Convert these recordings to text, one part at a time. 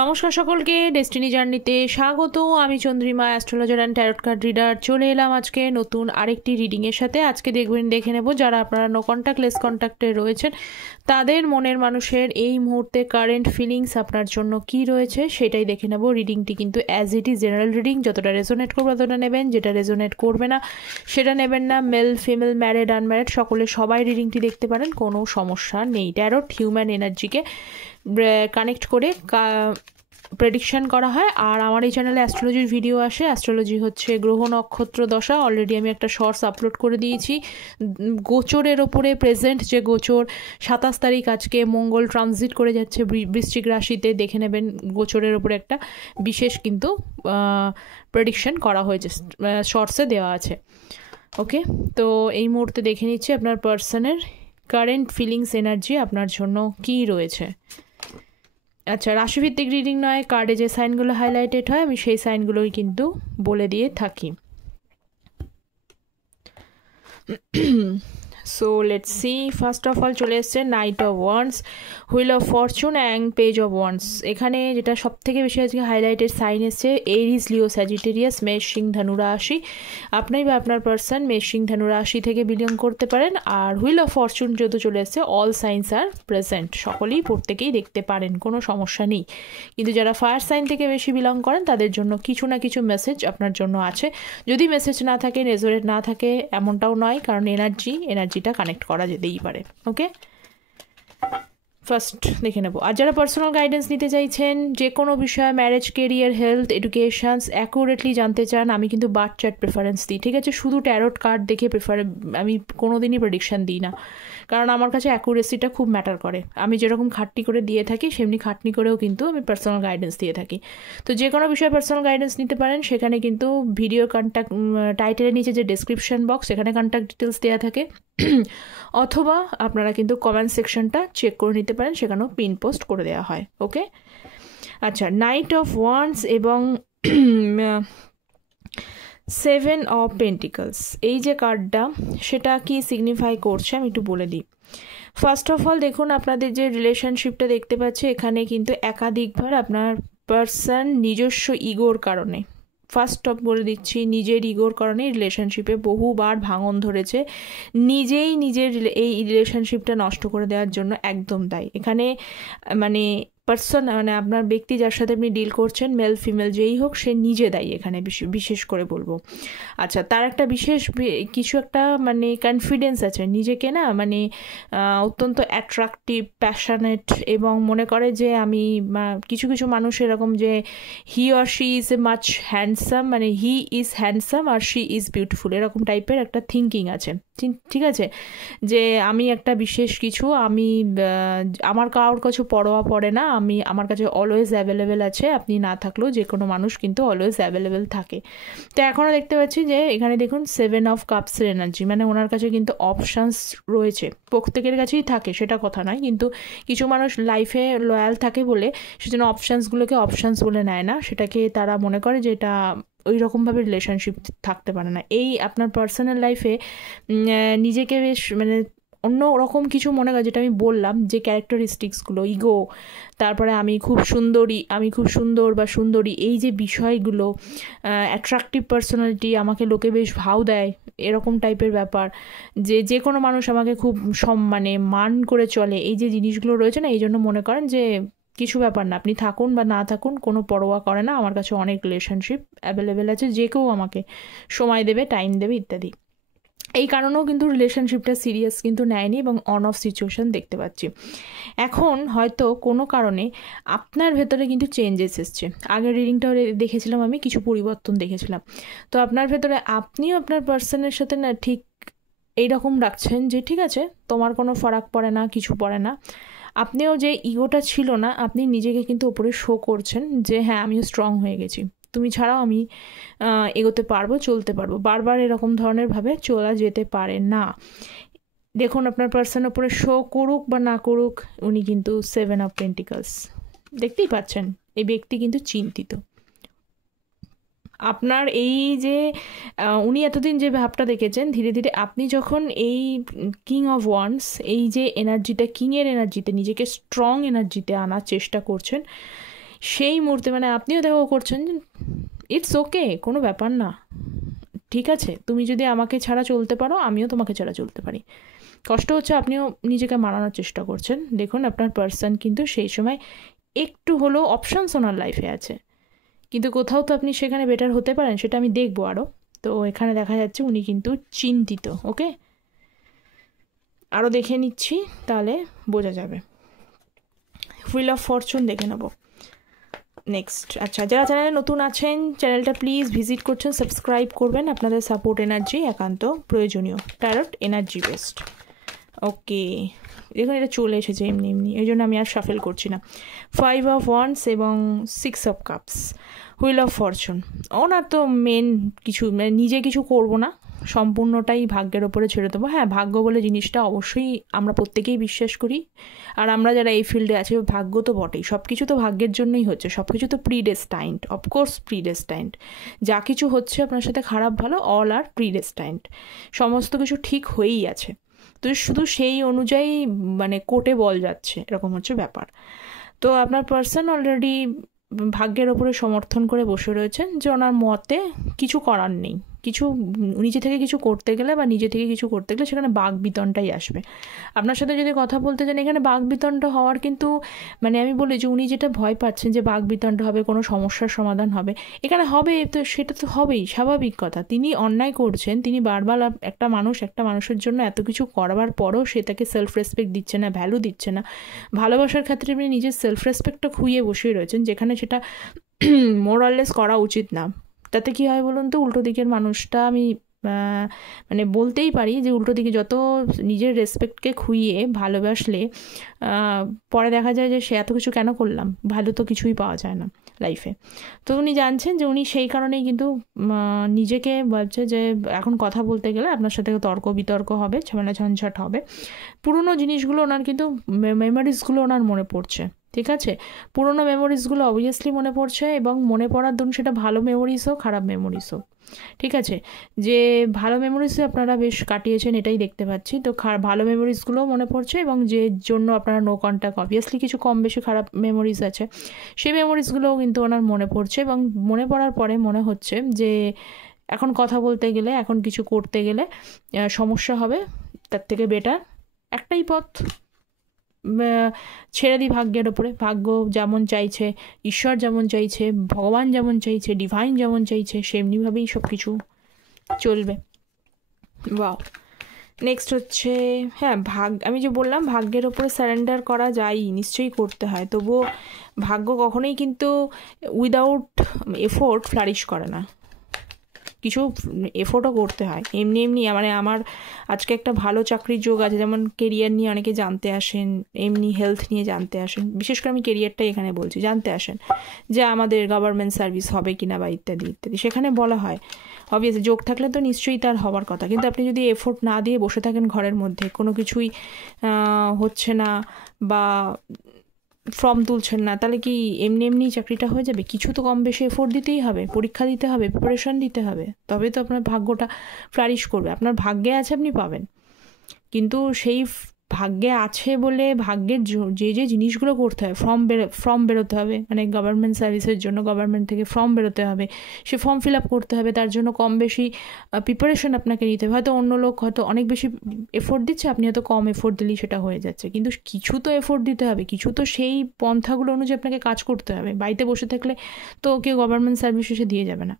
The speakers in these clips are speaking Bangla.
নমস্কার সকলকে, ডেস্টিনি জার্নিতে স্বাগত। আমি Chandrima, astrologer and tarot card reader. চলে এলাম আজকে নতুন আরেকটি রিডিংয়ের সাথে। আজকে দেখে নেব যারা আপনারা নো কন্ট্যাক্ট লেস কন্ট্যাক্টে রয়েছেন তাদের মনের মানুষের এই মুহূর্তে কারেন্ট ফিলিংস আপনার জন্য কি রয়েছে সেটাই দেখে নেব। রিডিংটি কিন্তু as it is general reading, যতটা রেজোনেট করবে ততটা নেবেন, যেটা রেজোনেট করবে না সেটা নেবেন না। মেল ফিমেল, ম্যারিড আনম্যারিড সবাই রিডিংটি দেখতে পারেন, কোনো সমস্যা নেই। ট্যারট হিউম্যান এনার্জিকে কানেক্ট করে প্রেডিকশন করা হয়। আর আমার এই চ্যানেলে অ্যাস্ট্রোলজির ভিডিও আসে। অ্যাস্ট্রোলজি হচ্ছে গ্রহ নক্ষত্র দশা। অলরেডি আমি একটা শর্টস আপলোড করে দিয়েছি গোচরের ওপরে। প্রেজেন্ট যে গোচর 27 তারিখ আজকে মঙ্গল ট্রানজিট করে যাচ্ছে বৃশ্চিক রাশিতে, দেখে নেবেন গোচরের ওপরে একটা বিশেষ কিন্তু প্রেডিকশন করা হয়েছে, শর্টসে দেওয়া আছে। ওকে, তো এই মুহূর্তে দেখে নিচ্ছি আপনার পার্সনের কারেন্ট ফিলিংস এনার্জি আপনার জন্য কী রয়েছে। আচ্ছা, রাশিভিত্তিক রিডিং নয়, কার্ডে যে সাইনগুলো হাইলাইটেড হয় আমি সেই সাইনগুলোই কিন্তু বলে দিয়ে থাকি। So let's see. First of all চলে এসছে night of wands, wheel of Fortune and page of wands. এখানে যেটা সব থেকে বেশি আজকে হাইলাইটেড সাইন এসছে এরিস, লিও, স্যাজিটেরিয়াস, মেষ, সিং, ধনু রাশি। আপনি বা আপনার পার্সন মেষ, সিং, ধনু রাশি থেকে বিলং করতে পারেন। আর হুইল অফ ফরচুন যেহেতু চলে এসছে, অল সাইন্স আর প্রেজেন্ট, সকলেই প্রত্যেকেই দেখতে পারেন, কোনো সমস্যা নেই। কিন্তু যারা ফায়ার সাইন থেকে বেশি বিলং করেন তাদের জন্য কিছু না কিছু মেসেজ আপনার জন্য আছে। যদি মেসেজ না থাকে, রেজোনেট না থাকে এমনটাও নয়, কারণ এনার্জিটা কানেক্ট করা যেতেই পারে। ওকে, ফার্স্ট দেখে নেব। আর যারা পার্সোনাল গাইডেন্স নিতে চাইছেন যে কোনো বিষয়, marriage, career, health, educations accurately জানতে চান, আমি কিন্তু বার্থ চার্ট প্রেফারেন্স দিই। ঠিক আছে, শুধু ট্যারট কার্ড দেখে আমি কোনো দিনই প্রেডিকশান দিই না, কারণ আমার কাছে অ্যাকুরেসিটা খুব ম্যাটার করে। আমি যেরকম খাটনি করে দিয়ে থাকি সেমনি খাটনি করেও কিন্তু আমি পার্সোনাল গাইডেন্স দিয়ে থাকি। তো যে কোনো বিষয়ে পার্সোনাল গাইডেন্স নিতে পারেন। সেখানে কিন্তু ভিডিও কন্ট্যাক্ট টাইটেলের নিচে যে ডেসক্রিপশন বক্স, সেখানে কন্ট্যাক্ট ডিটেলস দেওয়া থাকে, অথবা আপনারা কিন্তু কমেন্ট সেকশনটা চেক করে নিতে পারেন, সেখানেও পিন পোস্ট করে দেওয়া হয়। ওকে, আচ্ছা, নাইট অফ ওয়ান্ডস এবং 7 অফ পেন্টিকলস, এই যে কার্ডটা সেটা কি সিগনিফাই করছে আমি একটু বলে দিই। ফার্স্ট অফ অল দেখুন, আপনাদের যে রিলেশনশিপটা দেখতে পাচ্ছি এখানে কিন্তু একাধিকবার আপনার পার্সন নিজস্ব ইগোর কারণে, ফার্স্ট অফ বলে দিচ্ছি, নিজের ইগোর কারণে রিলেশনশিপে বহুবার ভাঙন ধরেছে, নিজেই নিজের এই রিলেশনশিপটা নষ্ট করে দেওয়ার জন্য একদম দায়ী। এখানে মানে পার্সন, মানে আপনার ব্যক্তি যার সাথে আপনি ডিল করছেন, মেল ফিমেল যেই হোক, সে নিজে দায়ী এখানে, বিশেষ করে বলবো। আচ্ছা, তার একটা বিশেষ কিছু একটা মানে কনফিডেন্স আছে নিজেকে, না মানে অত্যন্ত অ্যাট্রাকটিভ, প্যাশনেট, এবং মনে করে যে আমি কিছু কিছু মানুষ এরকম যে he or she is a much handsome, মানে হি ইজ হ্যান্ডসাম আর শি ইজ বিউটিফুল, এরকম টাইপের একটা থিঙ্কিং আছে। ঠিক আছে, যে আমি একটা বিশেষ কিছু, আমি আমার কারোর কাছে পরোয়া পড়ে না, আমার কাছে অলওয়েজ অ্যাভেলেবেল আছে, আপনি না থাকলেও যে কোনো মানুষ কিন্তু অলওয়েজ অ্যাভেলেবেল থাকে। তো এখনও দেখতে পাচ্ছি যে এখানে দেখুন 7 অফ কাপসের এনার্জি, মানে ওনার কাছে কিন্তু অপশানস রয়েছে, প্রত্যেকের কাছেই থাকে সেটা কথা নয়, কিন্তু কিছু মানুষ লাইফে লয়াল থাকে বলে সেজন্য অপশানসগুলোকে অপশানস বলে নেয় না, সেটাকে তারা মনে করে যে এটা ওই রকমভাবে রিলেশনশিপ থাকতে পারে না। এই আপনার পার্সোনাল লাইফে নিজেকে বেশ মানে অন্য রকম কিছু মনে করে, যেটা আমি বললাম যে ক্যারেক্টারিস্টিক্সগুলো, ইগো, তারপরে আমি খুব সুন্দরী, আমি খুব সুন্দর বা সুন্দরী, এই যে বিষয়গুলো, অ্যাট্রাকটিভ পার্সোনালিটি, আমাকে লোকে বেশ ভাও দেয়, এরকম টাইপের ব্যাপার, যে কোনো মানুষ আমাকে খুব মানে মান করে চলে, এই যে জিনিসগুলো রয়েছে না, এই জন্য মনে করেন যে কিছু ব্যাপার না, আপনি থাকুন বা না থাকুন কোনো পরোয়া করে না, আমার কাছে অনেক রিলেশনশিপ অ্যাভেলেবেল আছে, যে কেউ আমাকে সময় দেবে, টাইম দেবে ইত্যাদি। এই কারণেও কিন্তু রিলেশনশিপটা সিরিয়াস কিন্তু নেয়নি এবং অন অফ সিচুয়েশন দেখতে পাচ্ছি। এখন হয়তো কোনো কারণে আপনার ভেতরে কিন্তু চেঞ্জেস এসছে। আগের রিডিংটাও দেখেছিলাম আমি, কিছু পরিবর্তন দেখেছিলাম। তো আপনার ভেতরে আপনিও আপনার পার্সনের সাথে না ঠিক এইরকম রাখছেন যে ঠিক আছে, তোমার কোনো ফারাক পড়ে না, কিছু পড়ে না। আপনিও যে ইগোটা ছিল না, আপনি নিজেকে কিন্তু ওপরে শো করছেন যে হ্যাঁ আমিও স্ট্রং হয়ে গেছি, তুমি ছাড়াও আমি এগোতে পারবো, চলতে পারবো। বারবার এরকম ধরনের ভাবে চলা যেতে পারে না। দেখুন আপনার পার্সন ওপরে শো করুক বা না করুক, উনি কিন্তু 7 অফ পেন্টিকলস, দেখতেই পাচ্ছেন এই ব্যক্তি কিন্তু চিন্তিত। আপনার এই যে উনি এতদিন যে ভাবটা দেখেছেন, ধীরে ধীরে আপনি যখন এই কিং অফ ওয়ান্ডস, এই যে এনার্জিটা, কিংয়ের এনার্জিতে নিজেকে স্ট্রং এনার্জিতে আনার চেষ্টা করছেন, সেই মুহূর্তে মানে আপনিও দেখো করছেন, ইটস ওকে, কোনো ব্যাপার না, ঠিক আছে, তুমি যদি আমাকে ছাড়া চলতে পারো আমিও তোমাকে ছাড়া চলতে পারি। কষ্ট হচ্ছে, আপনিও নিজেকে মানানোর চেষ্টা করছেন। দেখুন আপনার পার্সন কিন্তু সেই সময় একটু হলেও অপশানস ওনার লাইফে আছে, কিন্তু কোথাও তো আপনি সেখানে বেটার হতে পারেন, সেটা আমি দেখবো আরও। তো এখানে দেখা যাচ্ছে উনি কিন্তু চিন্তিত। ওকে, আরও দেখে নিচ্ছি, তাহলে বোঝা যাবে। হুইল অফ ফরচুন দেখে নেব নেক্সট। আচ্ছা, যারা চ্যানেলে নতুন আছেন চ্যানেলটা প্লিজ ভিজিট করছেন, সাবস্ক্রাইব করবেন, আপনাদের সাপোর্ট এনার্জি একান্ত প্রয়োজনীয়। Tarot energy best. ওকে, দেখুন এটা চলে এসেছে এমনি এমনি, এই জন্য আমি আর শাফেল করছি না। 5 অফ ওয়ান্ডস এবং 6 of cups. Wheel of fortune, ওনার তো মেন কিছু মানে নিজে কিছু করব না, সম্পূর্ণটাই ভাগ্যের ওপরে ছেড়ে দেবো। হ্যাঁ, ভাগ্য বলে জিনিসটা অবশ্যই আমরা প্রত্যেকেই বিশ্বাস করি, আর আমরা যারা এই ফিল্ডে আছি ভাগ্য তো বটেই, সব কিছু তো ভাগ্যের জন্যই হচ্ছে, সব কিছু তো প্রিডেস্টাইন্ড, অফকোর্স প্রিডেস্টাইন্ড। যা কিছু হচ্ছে আপনার সাথে খারাপ ভালো অল আর প্রিডেস্টাইন্ড, সমস্ত কিছু ঠিক হয়েই আছে, তো শুধু সেই অনুযায়ী মানে কোর্টে বল যাচ্ছে, এরকম হচ্ছে ব্যাপার। তো আপনার পার্সন অলরেডি ভাগ্যের ওপরে সমর্থন করে বসে রয়েছেন যে ওনার মতে কিছু করার নেই, কিছু নিজে থেকে কিছু করতে গেলে বা নিজে থেকে কিছু করতে গেলে সেখানে বাঘ বিতণ্ডাই আসবে। আপনার সাথে যদি কথা বলতে চান এখানে বাঘ বিতণ্ডা হওয়ার কিন্তু মানে আমি বলি যে উনি যেটা ভয় পাচ্ছেন যে বাঘ বিতণ্ডা হবে, কোনো সমস্যার সমাধান হবে, এখানে হবে, তো সেটা তো হবেই, স্বাভাবিক কথা। তিনি অন্যায় করছেন, তিনি বারবার একটা মানুষের জন্য এত কিছু করবার পরও সে তাকে সেলফ রেসপেক্ট দিচ্ছে না, ভ্যালু দিচ্ছে না। ভালোবাসার ক্ষেত্রে আপনি নিজের সেলফ রেসপেক্টটা খুইয়ে বসে রয়েছেন, যেখানে সেটা মোরাললেস করা উচিত না। তাতে কী হয় বলুন তো, উল্টো দিকের মানুষটা আমি মানে বলতেই পারি যে উল্টো দিকে যত নিজের রেসপেক্টকে খুইয়ে ভালোবাসলে পরে দেখা যায় যে সে এত কিছু কেন করলাম, ভালো তো কিছুই পাওয়া যায় না লাইফে। তো উনি জানছেন যে উনি সেই কারণেই কিন্তু নিজেকে ভাবছে যে এখন কথা বলতে গেলে আপনার সাথে তর্ক বিতর্ক হবে, ঝামেলা ঝঞ্ঝাট হবে। পুরনো জিনিসগুলো ওনার কিন্তু মেমোরিজগুলো ওনার মনে পড়ছে, ঠিক আছে, পুরোনো মেমোরিজগুলো অবভিয়াসলি মনে পড়ছে, এবং মনে পড়ার ধরুন সেটা ভালো মেমোরিজ হোক খারাপ মেমোরিজ হোক, ঠিক আছে, যে ভালো মেমোরিজে আপনারা বেশ কাটিয়েছেন এটাই দেখতে পাচ্ছি। তো ভালো মেমোরিজগুলোও মনে পড়ছে, এবং যে জন্য আপনারা নো কন্ট্যাক্ট, অবভিয়াসলি কিছু কম বেশি খারাপ মেমোরিজ আছে, সেই মেমোরিজগুলোও কিন্তু ওনার মনে পড়ছে, এবং মনে পড়ার পরে মনে হচ্ছে যে এখন কথা বলতে গেলে, এখন কিছু করতে গেলে সমস্যা হবে, তার থেকে বেটার একটাই পথ, ছেড়ে দিই ভাগ্যের ওপরে। ভাগ্য যেমন চাইছে, ঈশ্বর যেমন চাইছে, ভগবান যেমন চাইছে, ডিভাইন যেমন চাইছে, সেমনিভাবেই সব কিছু চলবে। ওয়াও, নেক্সট হচ্ছে হ্যাঁ আমি যে বললাম ভাগ্যের ওপরে সারেন্ডার করা যায়, নিশ্চয়ই করতে হয়, তবুও ভাগ্য কখনোই কিন্তু উইদাউট এফোর্ট ফ্লারিশ করে না, কিছু এফোর্টও করতে হয়। এমনি এমনি মানে আমার আজকে একটা ভালো চাকরির যোগ আছে, যেমন কেরিয়ার নিয়ে অনেকে জানতে আসেন, এমনি হেলথ নিয়ে জানতে আসেন, বিশেষ করে আমি কেরিয়ারটাই এখানে বলছি, জানতে আসেন যে আমাদের গভর্নমেন্ট সার্ভিস হবে কিনা বা ইত্যাদি ইত্যাদি, সেখানে বলা হয় অবভিয়াসলি যোগ থাকলে তো নিশ্চয়ই তার হওয়ার কথা, কিন্তু আপনি যদি এফোর্ট না দিয়ে বসে থাকেন ঘরের মধ্যে, কোনো কিছুই হচ্ছে না বা ফর্ম তুলছেন না, তাহলে কি এমনি এমনি চাকরিটা হয়ে যাবে? কিছু তো কম বেশি এফোর্ট দিতেই হবে, পরীক্ষা দিতে হবে, প্রিপারেশন দিতে হবে, তবে তো আপনার ভাগ্যটা ফ্লারিশ করবে। আপনার ভাগ্যে আছে আপনি পাবেন, কিন্তু সেই ভাগ্যে আছে বলে ভাগ্যের যে যে জিনিসগুলো করতে হয়, ফর্ম বেরোতে হবে, মানে গভর্নমেন্ট সার্ভিসের জন্য গভর্নমেন্ট থেকে ফর্ম বেরোতে হবে, সে ফর্ম ফিল আপ করতে হবে, তার জন্য কম বেশি প্রিপারেশন আপনাকে নিতে হবে। হয়তো অন্য লোক হয়তো অনেক বেশি এফোর্ট দিচ্ছে, আপনি হয়তো কম এফোর্ট দিলেই সেটা হয়ে যাচ্ছে, কিন্তু কিছু তো এফোর্ট দিতে হবে, কিছু তো সেই পন্থাগুলো অনুযায়ী আপনাকে কাজ করতে হবে। বাড়িতে বসে থাকলে তো কেউ গভর্নমেন্ট সার্ভিস এসে দিয়ে যাবে না।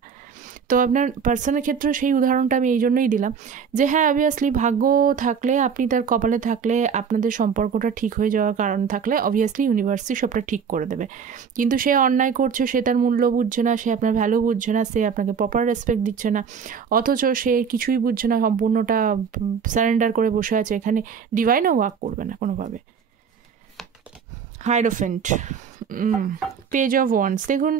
তো আপনার পার্সনের ক্ষেত্রে সেই উদাহরণটা আমি এই জন্যই দিলাম যে হ্যাঁ অবভিয়াসলি ভাগ্য থাকলে, আপনি তার কপালে থাকলে, আপনাদের সম্পর্কটা ঠিক হয়ে যাওয়ার কারণ থাকলে অবভিয়াসলি ইউনিভার্সই সবটা ঠিক করে দেবে। কিন্তু সে অন্যায় করছে, সে তার মূল্য বুঝছে না, সে আপনার ভ্যালু বুঝছে না, সে আপনাকে প্রপার রেসপেক্ট দিচ্ছে না, অথচ সে কিছুই বুঝছে না, সম্পূর্ণটা সারেন্ডার করে বসে আছে, এখানে ডিভাইনও ওয়ার্ক করবে না কোনোভাবে। হাইরোফেন্ট, পেজ অফ ওয়ান্স, দেখুন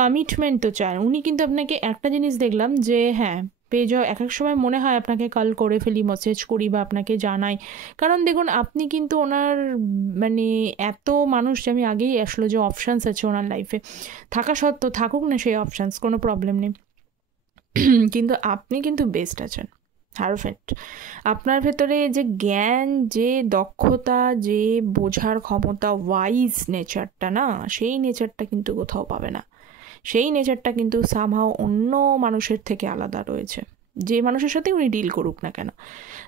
কমিটমেন্ট তো চান উনি, কিন্তু আপনাকে একটা জিনিস দেখলাম যে হ্যাঁ পেজ অফ এক এক সময় মনে হয় আপনাকে কল করে ফেলি, মেসেজ করি বা আপনাকে জানাই, কারণ দেখুন আপনি কিন্তু ওনার মানে এত মানুষ যে আমি আগেই আসলো যে অপশানস আছে ওনার লাইফে, থাকা সত্ত্বেও থাকুক না সেই অপশানস, কোনো প্রবলেম নেই, কিন্তু আপনি কিন্তু বেস্ট আছেন, হারোফেন্ট, আপনার ভেতরে যে জ্ঞান, যে দক্ষতা, যে বোঝার ক্ষমতা, ওয়াইজ নেচারটা না, সেই নেচারটা কিন্তু কোথাও পাবে না। সেই নেচারটা কিন্তু সামহাও অন্য মানুষের থেকে আলাদা রয়েছে, যে মানুষের সাথে উনি ডিল করুক না কেন।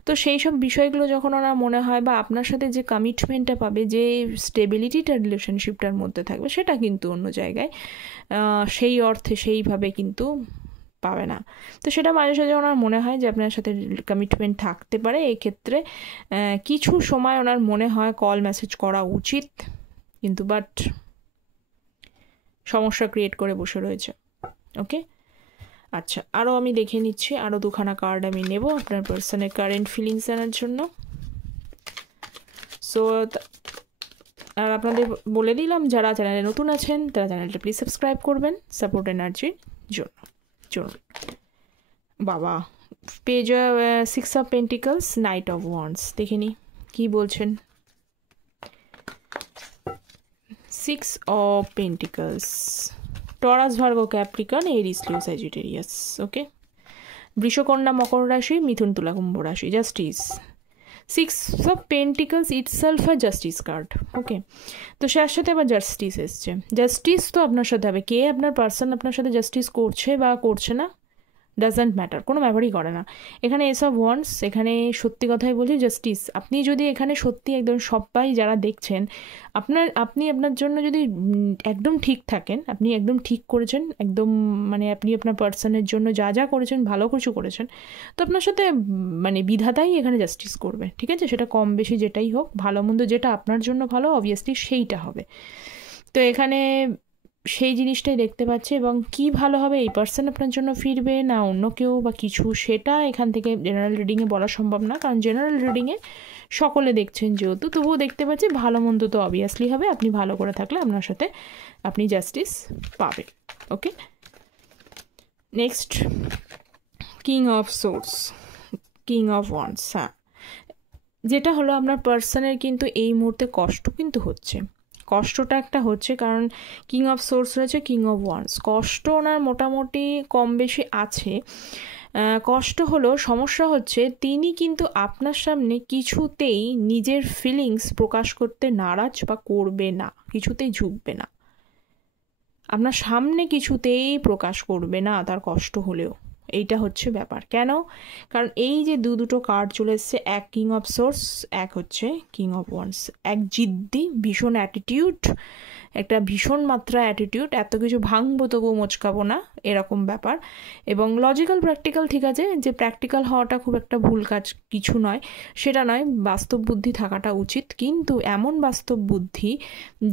তো সেই সব বিষয়গুলো যখন ওনার মনে হয়, বা আপনার সাথে যে কমিটমেন্টটা পাবে, যে স্টেবিলিটিটা রিলেশনশিপটার মধ্যে থাকবে, সেটা কিন্তু অন্য জায়গায় সেই অর্থে সেইভাবে কিন্তু পাবে না। তো সেটা মাঝে সাঝে ওনার মনে হয় যে আপনার সাথে কমিটমেন্ট থাকতে পারে। এই ক্ষেত্রে কিছু সময় ওনার মনে হয় কল মেসেজ করা উচিত, কিন্তু বাট সমস্যা ক্রিয়েট করে বসে রয়েছে। ওকে, আচ্ছা, আরও আমি দেখে নিচ্ছি, আরও দুখানা কার্ড আমি নেব আপনার পার্সনের কারেন্ট ফিলিংস জানার জন্য। সো আর আপনাদের বলে দিলাম, যারা চ্যানেলে নতুন আছেন তারা চ্যানেলটা প্লিজ সাবস্ক্রাইব করবেন সাপোর্ট এনার্জির জন্য। চলুন বাবা, page 6 of pentacles, knight of wands, দেখে নিই কী বলছেন। 6 of pentacles, Taurus, Virgo, Capricorn, Aries, Leo, Sagittarius. Okay, বৃষকন্যা, মকর রাশি, মিথুন, তুলা, কুম্ভ রাশি। Justice, 6 of pentacles itself a justice card. Okay, তো সাথে সাথে আবার জাস্টিস এসছে। জাস্টিস তো আপনার সাথে হবে, কে আপনার পার্সন আপনার সাথে জাস্টিস করছে বা করছে না ডাজন্ট ম্যাটার, কোনো ব্যাপারই করে না। এখানে এস অফ ওয়ান্ডস, এখানে সত্যি কথাই বলছি জাস্টিস। আপনি যদি এখানে সত্যি একদম সবাই যারা দেখছেন, আপনি আপনার জন্য যদি একদম ঠিক থাকেন, আপনি একদম ঠিক করেছেন, একদম মানে আপনি আপনার পার্সনের জন্য যা যা করেছেন ভালো কিছু করেছেন, তো আপনার সাথে মানে বিধাতাই এখানে জাস্টিস করবে। ঠিক আছে, সেটা কম বেশি যেটাই হোক, ভালো মন্দ যেটা আপনার জন্য ভালো অবভিয়াসলি সেইটা হবে। তো এখানে সেই জিনিসটাই দেখতে পাচ্ছি। এবং কি ভালো হবে, এই পার্সন আপনার জন্য ফিরবে না অন্য কেউ বা কিছু, সেটা এখান থেকে জেনারেল রিডিংয়ে বলা সম্ভব না, কারণ জেনারেল রিডিংয়ে সকলে দেখছেন যেহেতু, তবুও দেখতে পাচ্ছি ভালো মন্দ তো অবভিয়াসলি হবে। আপনি ভালো করে থাকলে আপনার সাথে আপনি জাস্টিস পাবেন। Okay, next king of swords, king of wands. হ্যাঁ, যেটা হলো আপনার পার্সনের কিন্তু এই মুহূর্তে কষ্ট কিন্তু হচ্ছে, কষ্টটা একটা হচ্ছে, কারণ কিং অফ সোর্স রয়েছে, কিং অফ ওয়ান্ডস। কষ্ট ওনার মোটামুটি কম বেশি আছে। কষ্ট হলো, সমস্যা হচ্ছে তিনি কিন্তু আপনার সামনে কিছুতেই নিজের ফিলিংস প্রকাশ করতে নারাজ বা করবে না, কিছুতেই ঝুঁকবে না, আপনার সামনে কিছুতেই প্রকাশ করবে না তার কষ্ট হলেও। এইটা হচ্ছে ব্যাপার। কেন? কারণ এই যে দুটো কার্ড চলে এসছে, এক কিং অফ সোর্স, এক হচ্ছে কিং অফ ওয়ান্ডস। এক জিদ্দি, ভীষণ অ্যাটিটিউড, একটা ভীষণ মাত্রা অ্যাটিটিউড, এত কিছু ভাঙবো তবুও মোচকাবো না, এরকম ব্যাপার। এবং লজিক্যাল প্র্যাকটিক্যাল, ঠিক আছে, যে প্র্যাকটিক্যাল হওয়াটা খুব একটা ভুল কাজ কিছু নয়, সেটা নয়, বাস্তব বুদ্ধি থাকাটা উচিত, কিন্তু এমন বাস্তব বুদ্ধি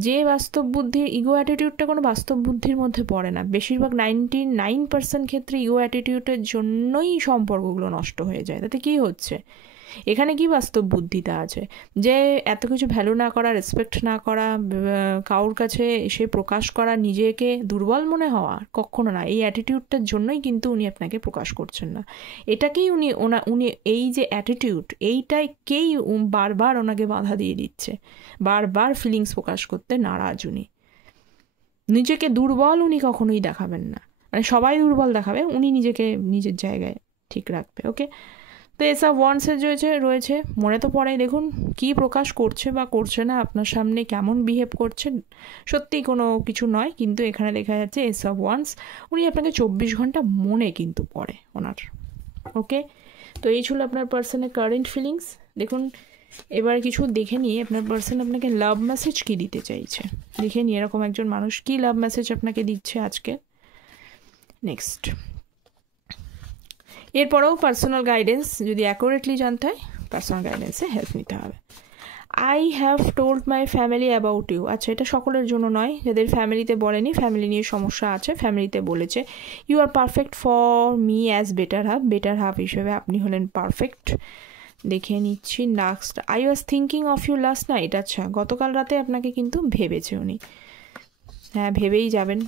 যে বাস্তব বুদ্ধির ইগো অ্যাটিটিউডটা কোনো বাস্তব বুদ্ধির মধ্যে পড়ে না। বেশিরভাগ 99% ক্ষেত্রে ইগো অ্যাটিটিউডের জন্যই সম্পর্কগুলো নষ্ট হয়ে যায়। তাতে কী হচ্ছে, এখানে কি বাস্তব বুদ্ধিটা আছে যে এত কিছু ভ্যালু না করা, রেসপেক্ট না করা, কারোর কাছে এসে প্রকাশ করা, নিজেকে দুর্বল মনে হওয়া, কখনো না। এই অ্যাটিটিউডটার জন্যই কিন্তু উনি আপনাকে প্রকাশ করছেন না। এটাকেই উনি এই যে অ্যাটিটিউড, এইটাকেই বারবার ওনাকে বাধা দিয়ে দিচ্ছে, বারবার ফিলিংস প্রকাশ করতে নারাজ উনি। নিজেকে দুর্বল উনি কখনোই দেখাবেন না, মানে সবাই দুর্বল দেখাবে, উনি নিজেকে নিজের জায়গায় ঠিক রাখবে। ওকে, তো এসব ওয়ান্ডসের রয়েছে মনে তো পড়ে, দেখুন কি প্রকাশ করছে বা করছে না, আপনার সামনে কেমন বিহেভ করছে, সত্যিই কোনো কিছু নয়, কিন্তু এখানে লেখা যাচ্ছে এসব ওয়ান্ডস, উনি আপনাকে 24 ঘন্টা মনে কিন্তু পড়ে ওনার। ওকে, তো এই ছিল আপনার পার্সনের কারেন্ট ফিলিংস। দেখুন এবার কিছু দেখে নিয়ে আপনার পার্সন আপনাকে লাভ মেসেজ কি দিতে চাইছে, দেখে নিয়ে এরকম একজন মানুষ কি লাভ মেসেজ আপনাকে দিচ্ছে আজকে। নেক্সট, এরপরেও পার্সোনাল গাইডেন্স যদি অ্যাকুরেটলি জানতে হয়, পার্সোনাল গাইডেন্সে হেল্প নিতে হবে। I have told my family about you. আচ্ছা, এটা সকলের জন্য নয়, যাদের ফ্যামিলিতে বলেনি, ফ্যামিলি নিয়ে সমস্যা আছে, ফ্যামিলিতে বলেছে you are perfect for me as better half হিসেবে আপনি হলেন পারফেক্ট। দেখে নিচ্ছি last, I was thinking of you last night. আচ্ছা, গতকাল রাতে আপনাকে কিন্তু ভেবেছে উনি, হ্যাঁ ভেবেই যাবেন।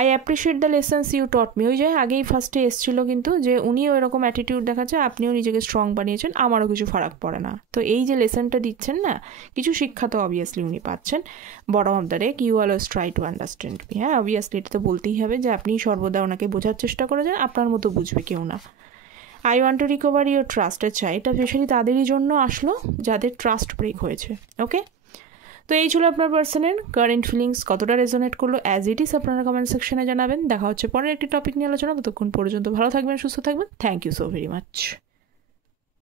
I appreciate the lessons you taught me. ওই যে আগেই ফার্স্টে এসেছিলো কিন্তু, যে উনিও এরকম অ্যাটিটিউড দেখাচ্ছে, আপনিও নিজেকে স্ট্রং বানিয়েছেন, আমারও কিছু ফারাক পড়ে না। তো এই যে লেসনটা দিচ্ছেন না, কিছু শিক্ষা তো অবভিয়াসলি উনি পাচ্ছেন। Bottom of the deck, you always try to understand me. হ্যাঁ, অবভিয়াসলি এটা তো বলতেই হবে যে আপনি সর্বদা ওনাকে বোঝার চেষ্টা করেছেন, আপনার মতো বুঝবে কেউ না। I want to recover your ট্রাস্টের চাই, এটা স্পেশালি তাদেরই জন্য আসলো যাদের ট্রাস্ট ব্রেক হয়েছে। ওকে, তো এই ছিল আপনার পার্সনের কারেন্ট ফিলিংস, কতটা রেজোনেট করলো অ্যাজ ইট ইজ আপনারা কমেন্ট সেকশনে জানাবেন। দেখা হচ্ছে পরের একটি টপিক নিয়ে আলোচনা, ততক্ষণ পর্যন্ত ভালো থাকবেন, সুস্থ থাকবেন। Thank you so very much.